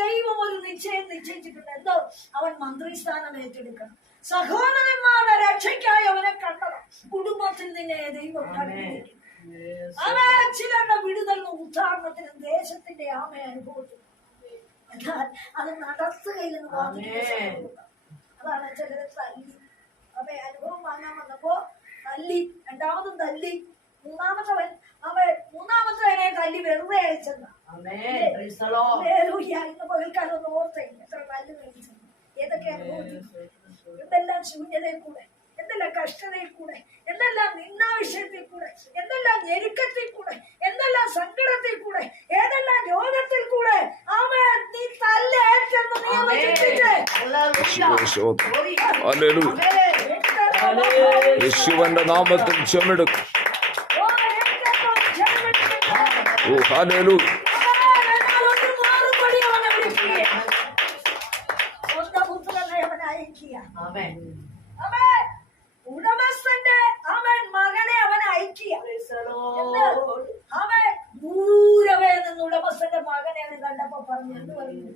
ദൈവം ഒരു നിശ്ചയം നിശ്ചയിച്ചിട്ടുണ്ട്. എന്തോ? അവൻ മന്ത്രിസ്ഥാനം ഏറ്റെടുക്കണം. സഹോദരന്മാരുടെ രക്ഷയ്ക്കായി അവനെ കണ്ടണം. കുടുംബത്തിൽ നിന്നെ ദൈവം അവ അവൻ ചിലരുടെ വിടുതലിന് ഉദാഹരണത്തിന് ദേശത്തിന്റെ ആമ അനുഭവത്തിൽ എന്നാൽ അത് ബാധിക്കുന്ന സംഭവം. അതാണ് ചിലരെ തല്ലി. അവ അനുഭവം വാങ്ങാൻ വന്നപ്പോ തല്ലി. രണ്ടാമതും തല്ലി. മൂന്നാമത്തവൻ അവൻ മൂന്നാമത്തവനെ തല്ലി വെറുതെ അയച്ചെന്ന. ഇന്ന് പകൽക്കാലം ഒന്ന് ഓർത്തേ എത്ര തല്ല് മേടിച്ചു ഏതൊക്കെ അനുഭവത്തിൽ എന്തെല്ലാം ശൂന്യതയിൽ കൂടെ എന്തെല്ലാം കഷ്ടതയിൽ കൂടെ എന്തെല്ലാം നിന്നാവിഷയത്തിൽ കൂടെ എന്തെല്ലാം ഞെരുക്കത്തിൽ കൂടെ എന്തെല്ലാം സങ്കടത്തിൽ കൂടെ ഏതെല്ലാം രോഗത്തിൽ കൂടെ അവൻ നീ തല്ലേറ്റെന്ന് നീ ചിന്തിച്ചേ. യേശുവിന്റെ നാമത്തിൽ ചെമെടുക്കും Amen. അവൻ ഉടമസ്ഥന്റെ അവൻ മകനെ അവൻ? Lord. അവൻ ദൂരവേ നിന്ന് ഉടമസ്ഥന്റെ മകനെ അവന് കണ്ടപ്പോ പറഞ്ഞു എന്ത് പറഞ്ഞു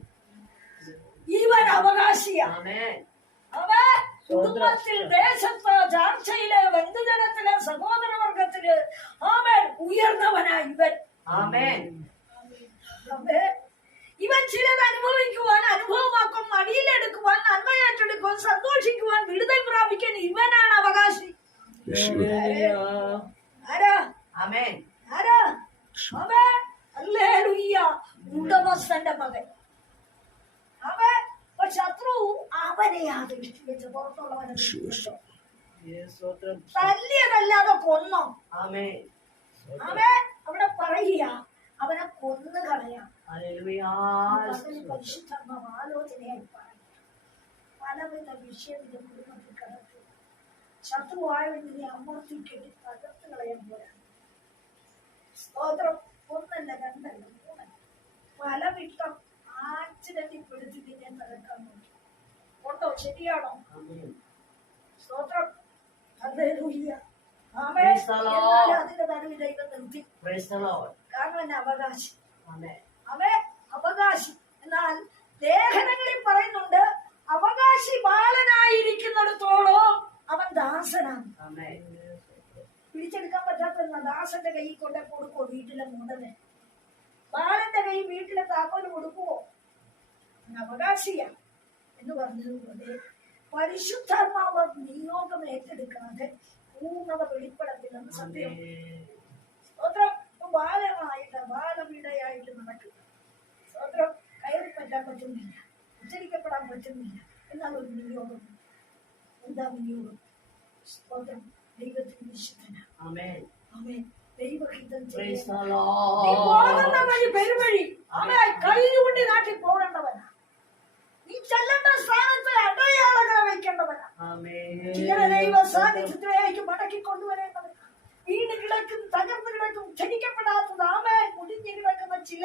ഇവൻ അവകാശിയ Amen. അവൻ കുടുംബത്തിൽ ദേശത്ത് ചാർച്ചയിൽ ബന്ധുജനത്തിൽ സഹോദരവർഗത്തിൽ അവൻ ഉയർന്നവനാ ഇവൻ. അവൻ ഇവൻ ചിലത് അനുഭവിക്കുവാൻ അനുഭവമാക്കും മടിയിലെടുക്കുവാൻ നന്മയേറ്റെടുക്കുവാൻ സന്തോഷിക്കുവാൻ വിടുതൽ പ്രാപിക്കാൻ ഇവനാണ് അവകാശി. ഉടമസ്ഥന്റെ മകൻ. അവൻ ശത്രു അവനെ ആദരിച്ചു പുറത്തുള്ളവനെ. Yes, സ്വത്രം. തല്ലിയതല്ലാതെ കൊന്നോ. Amen. അവൻ അവിടെ പറയുക അവനെ കൊന്നു കളയാം. ആലോചനയായി പലവിധ വിഷയത്തിന്റെ കുടുംബത്തിൽ കടത്തി ശത്രുവായവനെ അമർത്തി കെട്ടി തകർത്ത് കളയാൻ പോരാ. സ്തോത്രം. ഒന്നല്ല രണ്ടല്ല മൂന്നല്ല. പലവിധം ആക്സിഡന്റിൽ പെടുത്തി നിന്നെ തകർക്കാൻ നോക്കി. ഉണ്ടോ? ശരിയാണോ. സ്തോത്രം. അതിന്റെ നടുവിൽ ദൈവം നിർത്തി കാരണം എന്നെ അവകാശം. അവൻ അവകാശി. എന്നാൽ ലേഖനങ്ങളിൽ പറയുന്നുണ്ട് അവകാശി ബാലനായിരിക്കുന്നിടത്തോളം അവൻ ദാസനാണ്. പിടിച്ചെടുക്കാൻ പറ്റാത്ത ദാസന്റെ കൈ കൊണ്ട് കൊടുക്കുവോ? വീട്ടിലെ മുടനെ. ബാലന്റെ കൈ വീട്ടിലെ താക്കോൽ കൊടുക്കുവോ? അവകാശിയ എന്ന് പറഞ്ഞതുപോലെ പരിശുദ്ധാത്മാവ് നിയോഗം ഏറ്റെടുക്കാതെ പൂർണത വെളിപ്പെടത്തില്ലെന്ന് സത്യം. സ്തോത്രം. ബാലമായിട്ട് ബാലവിടയായിട്ട് നടക്കുക സ്തോത്രം. കയറി പറ്റാൻ പറ്റുന്നില്ല. ഉച്ചരിക്കപ്പെടാൻ പറ്റുന്നില്ല. എന്നാൽ ഒരു നിയോഗം. എന്താ നിയോഗം? സ്തോത്രം. ദൈവത്തിന് വിശുദ്ധന. ദൈവഹിതം ചെയ്യുന്നു.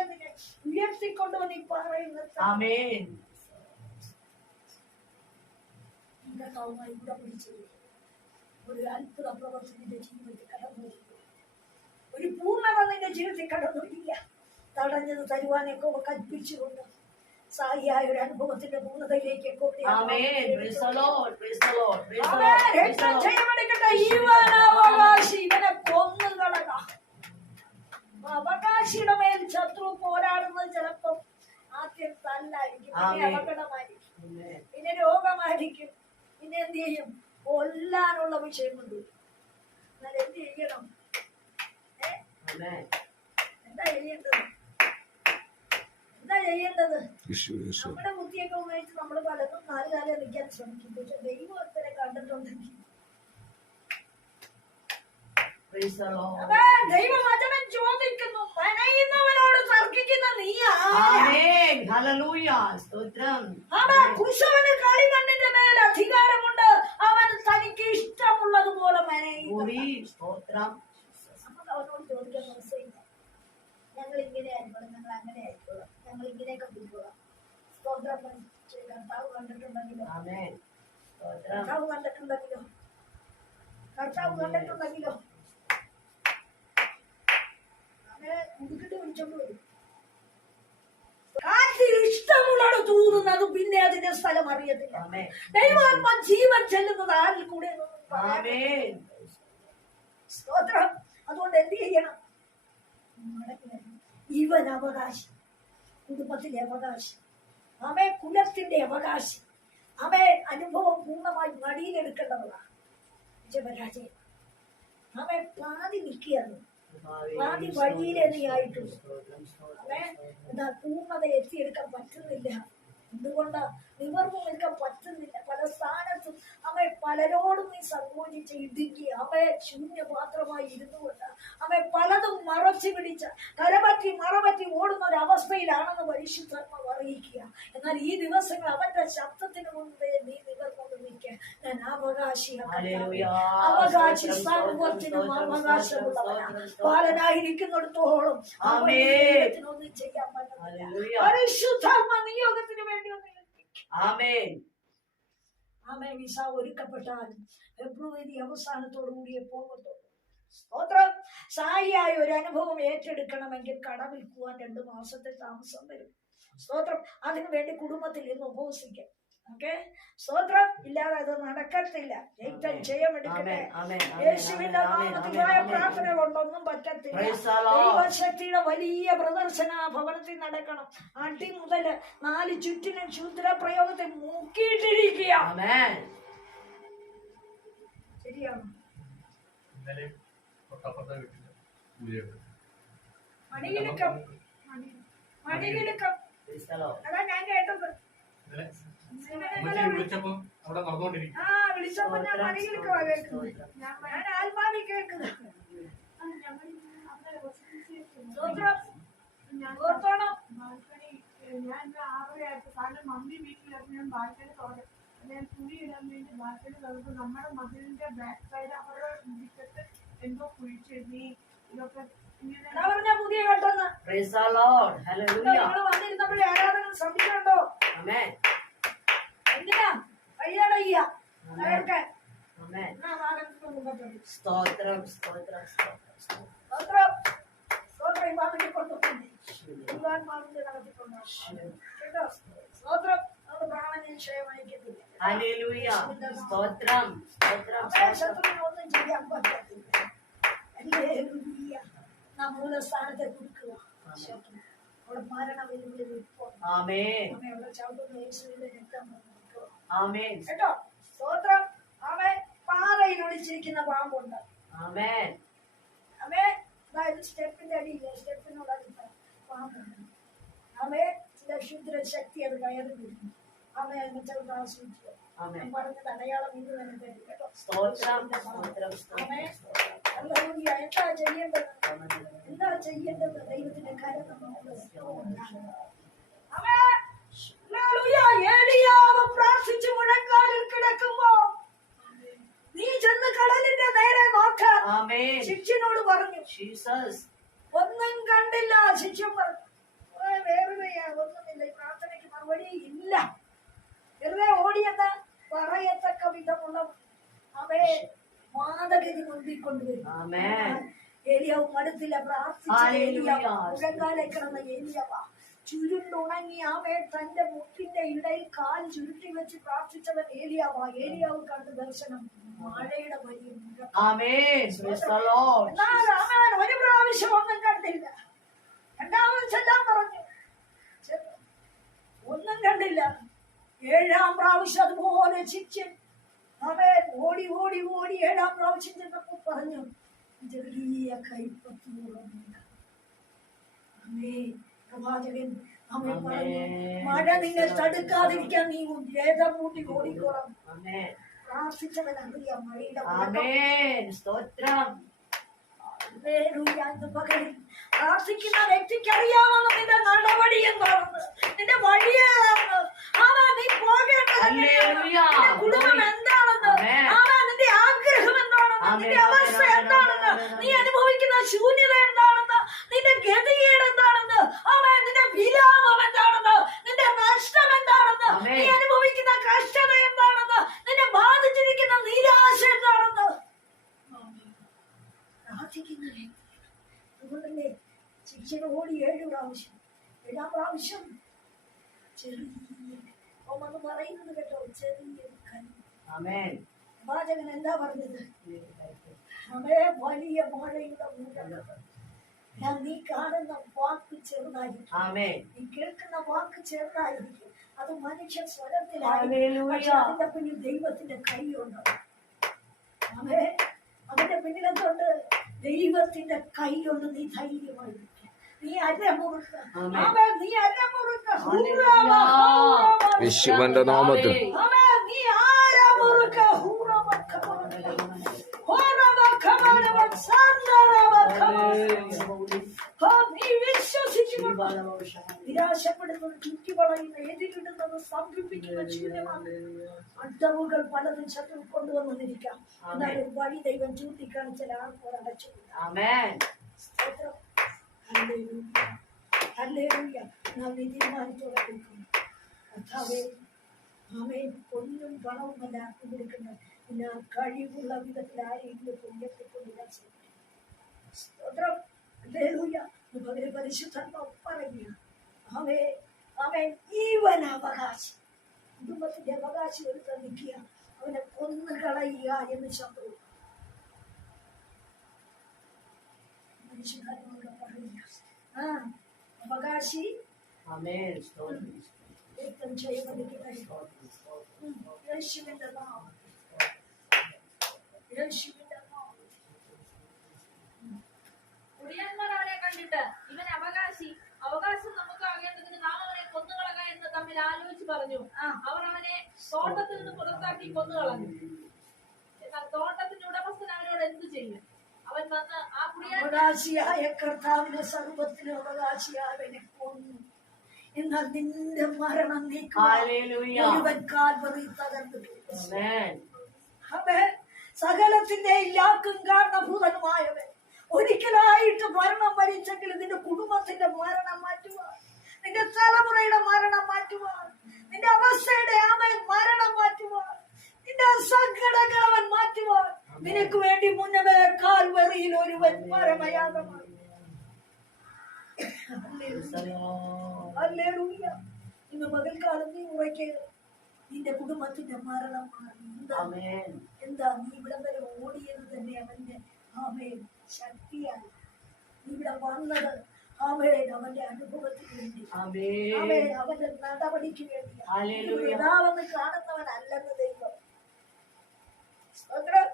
ചിലതിനെ ഉയർത്തിക്കൊണ്ടുവന്ന് ഈ പറയുന്നത് Amen. കർത്താവുമായി കൂടെ പിടിച്ചു ഒരു അത്ഭുത പ്രവർത്തനത്തിന്റെ ജീവിതത്തിൽ കടന്നു ഒരു പൂർണത നിന്റെ ജീവിതത്തിൽ കടന്നുവരിക തടഞ്ഞത് തരുവാനൊക്കെ കൽപ്പിച്ചുകൊണ്ട് സായിയായ ഒരു അനുഭവത്തിന്റെ പൂർണതയിലേക്ക് Amen. Praise the Lord. അവകാശിയുടെ മേൽ ശത്രു പോരാടുന്നത് ചിലപ്പോ ആദ്യം തല്ലായിരിക്കും പിന്നെ. അപകടമായിരിക്കും. പിന്നെ രോഗമായിരിക്കും. പിന്നെ എന്ത് ചെയ്യും? കൊല്ലാനുള്ള വിഷയം കൊണ്ട് എന്നാൽ എന്ത് ചെയ്യണം? എന്താ ചെയ്യേണ്ടത്? എന്താ ചെയ്യേണ്ടത്? നമ്മുടെ ബുദ്ധിയൊക്കെ ഉപയോഗിച്ച് നമ്മൾ പലതും നാല് കാലം നിൽക്കാൻ ശ്രമിക്കും പക്ഷെ ദൈവം അത്തരം കണ്ടിട്ടുണ്ടെങ്കിൽ അതെ ദൈവവചനം ചോദിക്കുന്നു പനയുന്നവനോട് തർക്കിക്കുന്ന നീ ആരാ? Amen. സ്തോത്രം. അവൻ കുശവന് കളിമണ്ണിന്റെ മേൽ അധികാരമുണ്ട്. അവൻ തനിക്ക് ഇഷ്ടമുള്ളതുപോലെ പോലെ അവനോട് ചോദിക്കാൻ മനസ്സിലായില്ല. ഞങ്ങൾ ഇങ്ങനെ ആയിരിക്കണം ഞങ്ങൾ അങ്ങനെ ആയിരിക്കണം ഞങ്ങൾ ഇങ്ങനെയൊക്കെ പിടിക്കുക സ്തോത്രം കർത്താവ് കണ്ടിട്ടുണ്ടെങ്കിലോ. കർത്താവ് കണ്ടിട്ടുണ്ടെങ്കിലോ? കർത്താവ് കണ്ടിട്ടുണ്ടെങ്കിലോ? അങ്ങനെ ഉടുക്കിട്ട് വിളിച്ചോണ്ട് വരും. കാറ്റിൽ ഇഷ്ടമുള്ള അത് പിന്നെ അതിന്റെ സ്ഥലം അറിയത്തില്ല. ദൈവാത്മ ജീവൻ ചെല്ലുന്നത് ആരിൽ കൂടെ സ്തോത്രം. അതുകൊണ്ട് എന്ത് ചെയ്യണം. ഇവൻ അവകാശി. കുടുംബത്തിലെ അവകാശി. അവൻ കുലത്തിന്റെ അവകാശി. അവൻ അനുഭവം പൂർണമായി മടിയിലെടുക്കേണ്ടതാണ് ജപരാജയൻ അവൻ പാതി നിൽക്കുകയാണ്. പാതി വഴിയിലെ നീ ആയിട്ടുള്ളൂ അവൻ എന്താ പൂർണത എത്തിയെടുക്കാൻ പറ്റുന്നില്ല. എന്തുകൊണ്ട്? നിവർന്നു നിൽക്കാൻ പറ്റുന്നില്ല. പല സ്ഥാനത്തും അവ പലരോടും നീ സങ്കോചിച്ച് ഇടുക്കി. അവയെ ഇരുന്നു കൊണ്ട് അവ പലതും മറച്ചു പിടിച്ച് കരപറ്റി മറപറ്റി ഓടുന്ന ഒരു അവസ്ഥയിലാണെന്ന് പരിശുദ്ധർമ്മം അറിയിക്കുക. എന്നാൽ ഈ ദിവസങ്ങൾ അവന്റെ ശബ്ദത്തിന് മുൻപേ നീ നിവർന്നു ഞാൻ ഹല്ലേലൂയ. അവകാശി സർവത്തിനും അവകാശമുള്ളവനാണ്. ബാലനായിരിക്കുന്നിടത്തോളം അവനൊന്നും ചെയ്യാൻ പറ്റില്ല. പരിശുദ്ധാത്മ നിയോഗത്തിന് വേണ്ടി ഒന്ന് ആമേൻ. ആമേ വിസ ഒരുക്കപ്പെട്ടാലും ഫെബ്രുവരി അവസാനത്തോടു കൂടിയേ പോകത്തുള്ളൂ. സ്തോത്രം. സായിയായ ഒരു അനുഭവം ഏറ്റെടുക്കണമെങ്കിൽ കട വിൽക്കുവാൻ രണ്ടു മാസത്തെ താമസം വരും. സ്തോത്രം. അതിനു വേണ്ടി കുടുംബത്തിൽ ഇന്ന് ഉപവസിക്കാം. ഓക്കെ? സ്തോത്രം. ഇല്ലാതെ അത് നടക്കത്തില്ല. ഏറ്റവും ചെയ്യമെടുക്കട്ടെ യേശുവിന്റെ നാമത്തിലായ പ്രാർത്ഥന കൊണ്ടൊന്നും പറ്റത്തില്ല. ദൈവശക്തിയുടെ വലിയ പ്രദർശന ഭവനത്തിൽ നടക്കണം. അടി മുതൽ നാല് ചുറ്റിനും ശൂദ്ര പ്രയോഗത്തെ മുക്കിയിട്ടിരിക്കുക ആമേൻ മണികിടുക്കം Lord. അതാ ഞാൻ കേട്ടത്. വിളിച്ചപ്പോ അവിടെ നടന്നുകൊണ്ടിരിക്കും ആ വിളിച്ചപ്പോ ഞാൻ മടിയിലുക്കമാ കേൾക്കുന്നത് ഞാൻ ആത്മാവി ബാൽക്കണി ഞാൻ ആറരയായപ്പോ കാരണം മമ്മി വീട്ടിലായിരുന്നു ഞാൻ ബാൽക്കണി തുറന്നു ഞാൻ തുണി ഇടാൻ വേണ്ടി ബാൽക്കണി തുറന്നു നമ്മുടെ മതിലിന്റെ ബാക്ക് സൈഡ് അവരുടെ മുറ്റത്ത് എന്തോ കുഴിച്ചെഴുതി ഇതൊക്കെ പുതിയ കേട്ടെന്ന്. വന്നിരുന്നപ്പോഴേ ആരാധന ശ്രമിക്കുന്നുണ്ടോ? സ്തോത്രം സ്തോത്രം സ്തോത്രം. സ്തോത്രം. വാഹനത്തിൽ കൊണ്ടുപോയി ഇവാൻ മാവിന്റെ നടത്തിക്കൊണ്ടോ കേട്ടോ? സ്തോത്രം. നമ്മുടെ പ്രാണനെ ക്ഷയമയക്കത്തില്ല സ്തോത്രം സ്തോത്രം. ശത്രുവിനൊന്നും ചെയ്യാൻ പറ്റത്തില്ല. ഹല്ലേലൂയ. നാം മൂലസ്ഥാനത്തെ കുറിക്കുക ശത്രു. അവിടെ മരണം വരുമ്പോൾ ഇപ്പോൾ ചവിട്ടുന്ന യേശുവിന്റെ രക്തം Amen. കേട്ടോ? സ്തോത്രം. അവൻ പാറയിൽ ഒളിച്ചിരിക്കുന്ന പാമ്പുണ്ട്. ആമേൻ. അമേ അതായത് സ്റ്റെപ്പിന്റെ അടിയില്ല? സ്റ്റെപ്പിനോട് അടുത്ത പാമ്പുണ്ട്. അവൻ ചില ക്ഷുദ്ര ശക്തി അത് കയറി വരുന്നു. അവൻ ആസ്വദിച്ചു Amen. ഞാൻ പറഞ്ഞത് അടയാളം ഇന്ന് തന്നെ തരും കേട്ടോ? ആമേൻ. ഹല്ലേലൂയ. എന്താ ചെയ്യേണ്ടത്? എന്താ ചെയ്യേണ്ടത്? ദൈവത്തിന്റെ കാര്യം നമ്മുടെ ഉണ്ടാകണം. ഏലിയാവ് പ്രാർത്ഥിച്ച് മുഴങ്കാലിൽ കിടക്കുമ്പോ നീ ചെന്ന് കടലിന്റെ നേരെ നോക്ക Amen. ശിഷ്യനോട് പറഞ്ഞു. ഒന്നും കണ്ടില്ല ശിഷ്യൻ പറഞ്ഞു "ഓ, വേറെ ഒന്നുമില്ല പ്രാർത്ഥനയ്ക്ക് മറുപടി ഇല്ല വെറുതെ ഓടിയെന്ന് പറയത്തക്ക വിധമുള്ള അവയെ വാദഗതി മുൻപിൽ കൊണ്ടുവരും ഏലിയാവ് മടുത്തില്ല പ്രാർത്ഥിച്ചു. ഏലിയാവ് മുഴങ്കാലെ കിടന്ന ഏലിയാവ ചുരുണ്ടുണങ്ങി ആമേ തന്റെ മുട്ടിന്റെ ഇടയിൽ കാൽ ചുരുട്ടി വെച്ച് പ്രാർത്ഥിച്ചവൻ ഏലിയാവ. ഏലിയാവ് കണ്ട ദർശനം. മഴയുടെ വലിയ അവൻ ഒരു പ്രാവശ്യം ഒന്നും കണ്ടില്ല. രണ്ടാമത് ചെല്ലാൻ പറഞ്ഞു. ഒന്നും കണ്ടില്ല. ഏഴാം പ്രാവശ്യം അതുപോലെ ശിക്ഷൻ അവൻ ഓടി ഓടി ഓടി ഏഴാം പ്രാവശ്യം ചെന്നപ്പോ പറഞ്ഞു ചെറിയ കൈപ്പത്തിയോളം പ്രവാചകൻ അവൻ പറഞ്ഞു മഴ നിന്നെ തടുക്കാതിരിക്കാൻ നീ വേദം കൂട്ടി ഓടിക്കോളാം. പ്രാർത്ഥിച്ചവൻ അറിയാം മഴയുടെ സ്തോത്രം. പ്രാർത്ഥിക്കുന്ന വ്യക്തിക്ക് അറിയാവുന്ന നിന്റെ നടപടി എന്താണെന്ന് നിന്റെ വഴിയേതാണെന്ന് ആവാ നീ പോകേണ്ടത്. കുടുംബം എന്താണെന്ന്. ആവാ നിന്റെ ആഗ്രഹം എന്താണെന്ന്? നിന്റെ അവസ്ഥ എന്താണെന്ന്? നീ അനുഭവിക്കുന്ന ശൂന്യത എന്താണെന്ന് നിന്റെ ഗതികേട് എന്താണെന്ന് ആവാ നിന്റെ വിലാപം എന്താണെന്ന് നിന്റെ നഷ്ടം എന്താണെന്ന് ആമേൻ. നീ അനുഭവിക്കുന്ന കഷ്ടത എന്താണെന്ന് നിന്നെ ബാധിച്ചിരിക്കുന്ന നിരാശ എന്താണെന്ന് പ്രാർത്ഥിക്കുന്ന വ്യക്തി അതുകൊണ്ടല്ലേ ശിക്ഷന് ഓടി ഏഴ് പ്രാവശ്യം ഏഴാം പ്രാവശ്യം ചെറിയ അവൻ വന്ന് പറയുന്നത് കേട്ടോ ചെറിയൊരു കല്ല് Amen. അവേ വലിയ മഴയുടെ മുഴക്കം ഞാൻ നീ കാണുന്ന വാക്ക് ചെറുതായിരിക്കും. നീ കേൾക്കുന്ന വാക്ക് ചെറുതായിരിക്കും. അത് മനുഷ്യ സ്വരത്തിലായിരിക്കും. പക്ഷെ അതിന്റെ പിന്നിൽ ദൈവത്തിന്റെ കൈയുണ്ട്. അവേ അവന്റെ പിന്നിലെന്തുണ്ട് ദൈവത്തിന്റെ കൈയുണ്ട്. നീ ധൈര്യമായിരിക്കും. നീ അരമുറുക്ക. അവേ നീ അരമുറുക്ക. യേശുവിന്റെ നാമത്തിൽ അവേ നീ ആരമുറുക്ക ഹൂറമക്കമാണ് നിരാശപ്പെടുന്നത് ശൂന്യമാണ് അഡവുകൾ പലതും ശത്രു കൊണ്ടുവന്നിരിക്കാം എന്നാലും വഴി ദൈവം ചൂണ്ടിക്കാണിച്ചാൽ ആർക്കും അടച്ചു. നാം ഈ തീരുമാനത്തോടെ കർത്താവേ, കൊടുക്കുന്നത് പിന്നെ കഴിവുള്ള വിധത്തിൽ ആരെങ്കിലും പുണ്യത്തെക്കൊണ്ടില്ല സ്തോത്രം ഹല്ലേലൂയ. പകരം പരിശുദ്ധാത്മാവ് പറയുക അവേ അവൻ ഈവൻ അവകാശി കുടുംബത്തിന്റെ അവകാശി ഒരു നിൽക്കുക അവനെ കൊന്നു കളയുക എന്ന് ശത്രു മനുഷ്യന്മാരോട് പറയുക ആ അവകാശി Amen. Stotram. വ്യക്തം ചെയ്യുന്നതിനായി Stotram. Stotram. യേശുവിന്റെ നാമം അവനെ കണ്ടിട്ട് ഇവൻ അവകാശി. അവകാശം നമുക്ക് ആകേണ്ടതിന് നാം അവനെ കൊന്നുകളക എന്ന് തമ്മിൽ ആലോചിച്ച് പറഞ്ഞു. അവർ അവനെ തോട്ടത്തിൽ നിന്ന് പുറത്താക്കി കൊന്നുകളഞ്ഞു. എന്നാൽ തോട്ടത്തിന്റെ ഉടമസ്ഥൻ അവനോട് എന്ത് ചെയ്യും? അവൻ വന്ന് ആ അവകാശിയായ കർത്താവിന്റെ സർവത്തിന് അവകാശിയായവനെ കൊന്നു. എന്നാൽ നിന്റെ മരണം. മുഴുവൻ കാൽവറി തകർന്നു. Amen. അവൻ സകലത്തിന്റെ എല്ലാവർക്കും കാരണഭൂതനുമായവൻ ഒരിക്കലായിട്ട് മരണം വരിച്ചെങ്കിൽ നിന്റെ കുടുംബത്തിന്റെ മരണം മാറ്റുവാൻ നിന്റെ തലമുറയുടെ മരണം മാറ്റുവാൻ നിന്റെ അവസ്ഥയുടെ അവൻ മരണം മാറ്റുവാൻ നിന്റെ സങ്കടങ്ങൾ അവൻ മാറ്റുവാൻ നിനക്ക് വേണ്ടി മുന്നമേ കാൽവെറിയിൽ ഒരുവൻ. ഹല്ലേലൂയ. ഇന്ന് പകൽക്കാലം നീ ഉറയ്ക്ക് നിന്റെ കുടുംബത്തിന്റെ മരണം. എന്താ നീ ഇവിടം വരെ ഓടിയത് തന്നെ അവന്റെ ആമേൻ ശക്തിയാണ് നീ ഇവിടെ വന്നത് ആമേൻ അവന്റെ അനുഭവത്തിന് വേണ്ടി. ആമേൻ. അവന്റെ നടപടിക്ക് വേണ്ടി. ഹല്ലേലൂയ. കാണുന്നവൻ അല്ലെന്ന് ദൈവം. സ്തോത്രം.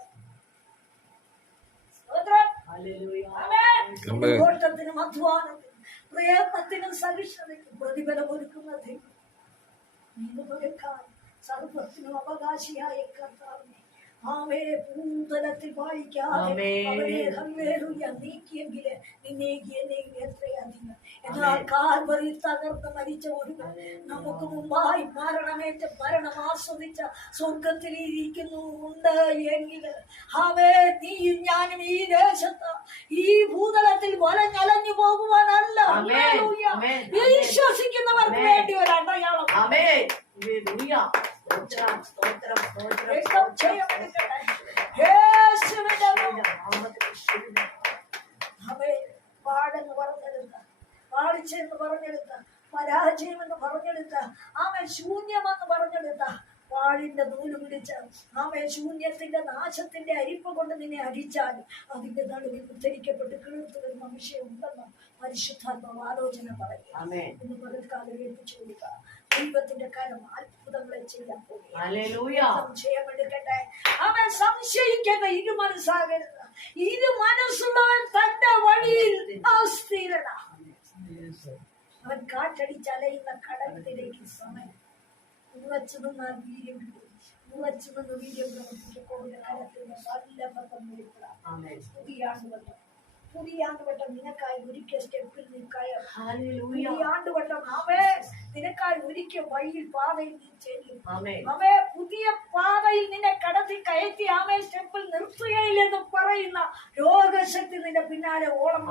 സ്തോത്രം. ഓട്ടത്തിനും അധ്വാനത്തിനും പ്രയത്നത്തിനും സഹിഷ്ണതയ്ക്കും പ്രതിഫലം ഒരുക്കുന്ന ദൈവം പകൽക്കാലം സർവത്തിനും അവകാശിയായ കർത്താവിനെ ആമേ പൂന്തലത്തിൽ പാലിക്കാതെ. അവനെ ഹല്ലേലൂയ നീക്കിയെങ്കിൽ നിന്നേക്ക് എന്നെയും എത്രയധികം എന്നാൽ കാൽവറി തകർന്ന് മരിച്ച ഒരുവൻ നമുക്ക് മുമ്പായി മരണമേറ്റ മരണം ആസ്വദിച്ച സ്വർഗത്തിൽ ഇരിക്കുന്നു ഉണ്ട് എങ്കിൽ. അവേ നീയും ഞാനും ഈ ദേശത്ത് ഈ ഭൂതലത്തിൽ വലഞ്ഞലഞ്ഞു പോകുവാനല്ല. വിശ്വസിക്കുന്നവർക്ക്. വേണ്ടി ഒരു അടയാളം. Amen. Hallelujah. Stotram. Stotram. Stotram. രക്തം ചെയ്യപ്പെട്ടിട്ടുണ്ട്. യേശുവിന്റെ നാമത്തിൽ. അവേ പാടെന്ന് പറഞ്ഞെടുത്ത പാടിച്ചെന്ന് പറഞ്ഞെടുത്ത പരാജയം എന്ന് പറഞ്ഞെടുത്ത ആമേ ശൂന്യമെന്ന് പറഞ്ഞെടുത്ത വാളിന്റെ നൂൽ പിടിച്ച് ആമേ ശൂന്യത്തിന്റെ നാശത്തിന്റെ അരിപ്പ് കൊണ്ട് നിന്നെ അടിച്ചാൽ അതിന്റെ നടുവിൽ ഉദ്ധരിക്കപ്പെട്ട് കിളിർത്ത് ഒരു വിഷയം ഉണ്ടെന്ന് പരിശുദ്ധാത്മാവ് ആലോചന പറയുക എന്ന് പകൽക്കാലം ഏൽപ്പിച്ചു കൊടുക്കുക ദൈവത്തിന്റെ കരം അത്ഭുതങ്ങളെ ചെയ്യാൻ ജയമെടുക്കട്ടെ അവൻ സംശയിക്കുന്ന ഇരു മനസ്സാകരുത്. ഇരു മനസ്സുള്ളവൻ തന്റെ വഴിയിൽ സ്ഥിരത അവൻ കാറ്റടിച്ചലയുന്ന കടലത്തിലേക്ക് സമയം. ഉറച്ചു നിന്ന വീര്യം ഉറച്ചു നിന്ന് വീര്യം പ്രവർത്തിക്കപ്പെടുന്ന കരത്തിൽ നിന്ന് നല്ല ബന്ധം. പുതിയ ആണ്ടുവട്ടം നിനക്കായി ഒരിക്കൽ സ്റ്റെപ്പിൽ നിൽക്കായ. പുതിയ ആണ്ടുവട്ടം അവേ നിനക്കായി ഒരിക്കൽ വഴിയിൽ പാതയിൽ നീ ചെല്ലും Amen. പുതിയ പാതയിൽ നിന്നെ കടത്തി കയറ്റി ആമേ സ്റ്റെപ്പിൽ നിർത്തുകയില്ലെന്ന് പറയുന്ന രോഗശക്തി നിന്റെ പിന്നാലെ ഓളം.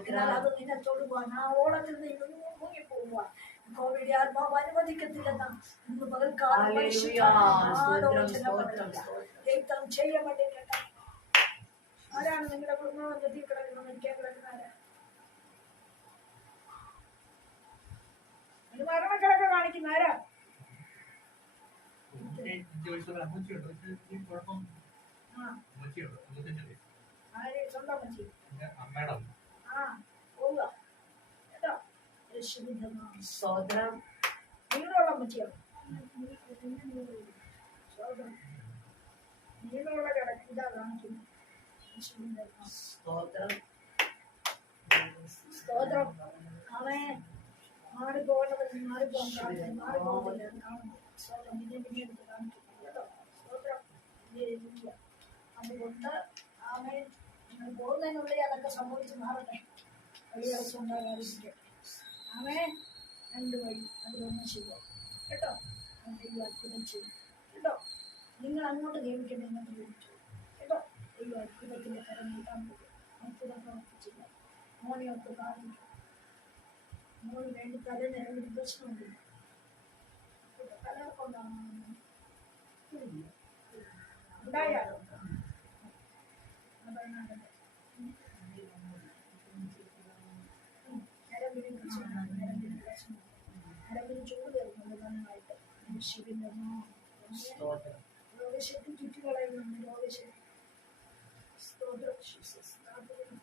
എന്നാൽ. അത് നിന്നെ തൊടുവാൻ ആ ഓളത്തിൽ നീ മുങ്ങി പോകുവാൻ കോവിഡ് ആത്മാവ് അനുവദിക്കത്തില്ലെന്ന് ഇന്ന് പകൽക്കാലം Hallelujah. പരിശുദ്ധാത്മാവ് സ്തോത്രം, ആലോചന സ്തോത്രം, പറയുക. സ്തോത്രം. രക്തം ചെയ്യപ്പെട്ടിട്ടുണ്ട് ആരാണ് നിങ്ങളുടെ കുടുംബം ഗതി കിടക്കുന്നത്? മരിക്കാൻ കിടക്കുന്ന ആരാ? ഒരു മരണക്കിടക്ക കാണിക്കുന്ന ആരാ? ഇതാ കാണിക്കുന്നു. സ്തോത്രം. സ്തോത്രം. സ്തോത്രം. സംഭവിച്ച് മാറട്ടെ. രണ്ട് കേട്ടോ? കേട്ടോ? നിങ്ങൾ അങ്ങോട്ട് നിയമിക്കേണ്ട ഇങ്ങോട്ട് ദൈവം അത്ഭുതത്തിന്റെ കരം നീട്ടാൻ പോകും അത്ഭുതം പ്രവർത്തിച്ചില്ല മോനെ ഒക്കെ ബാധിക്കും മോന് വേണ്ടി പല നിരവധി പ്രശ്നമുണ്ട് ഉണ്ടായാലോ യേശുവിന്റെ നാമം. സ്തോത്രം രോഗശക്തി ചുറ്റുകളയുന്നുണ്ട് രോഗശക്തി സ്തോത്രം ജീസസ്. സ്തോത്രം.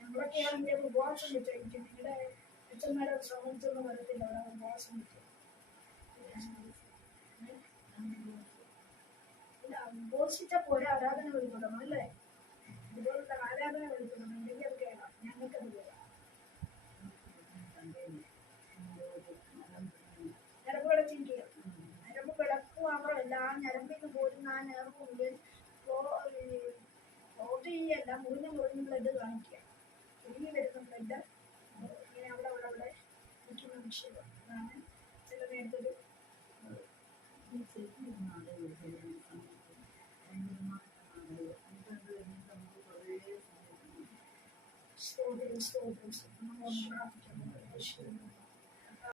ഞങ്ങളൊക്കെയാണെങ്കിൽ ഉപവാസം വെച്ചായിരിക്കും നിങ്ങളുടെ അച്ഛന്മാരെ സംബന്ധിച്ചൊന്നും വരത്തില്ല അവിടെ ഉപവാസം ഇല്ല ഉപവസിച്ച പോലെ ആരാധന വെളിപ്പെടണം അല്ലേ ഇതുപോലുള്ള ആരാധന വെളിപ്പെടണം അല്ലെങ്കിൽ അത് കേടാം ഞങ്ങൾക്കത് ഞരമ്പ് കിടച്ചിരിക്കുക ഞരമ്പ് കിടപ്പ് മാത്രമല്ല ആ ആ ഫ്ലോട്ട് മുറിഞ്ഞ മുറിഞ്ഞ ബ്ലഡ് കാണിക്കുക. ഒഴുകി വരുന്ന ബ്ലഡ് ഇങ്ങനെ അവിടെ അവിടെ അവിടെ നിൽക്കുന്ന വിഷയം. അതാണ് ചില നേരത്തൊരു സ്തോത്രം നമ്മൾ പ്രാർത്ഥിക്കുന്നു.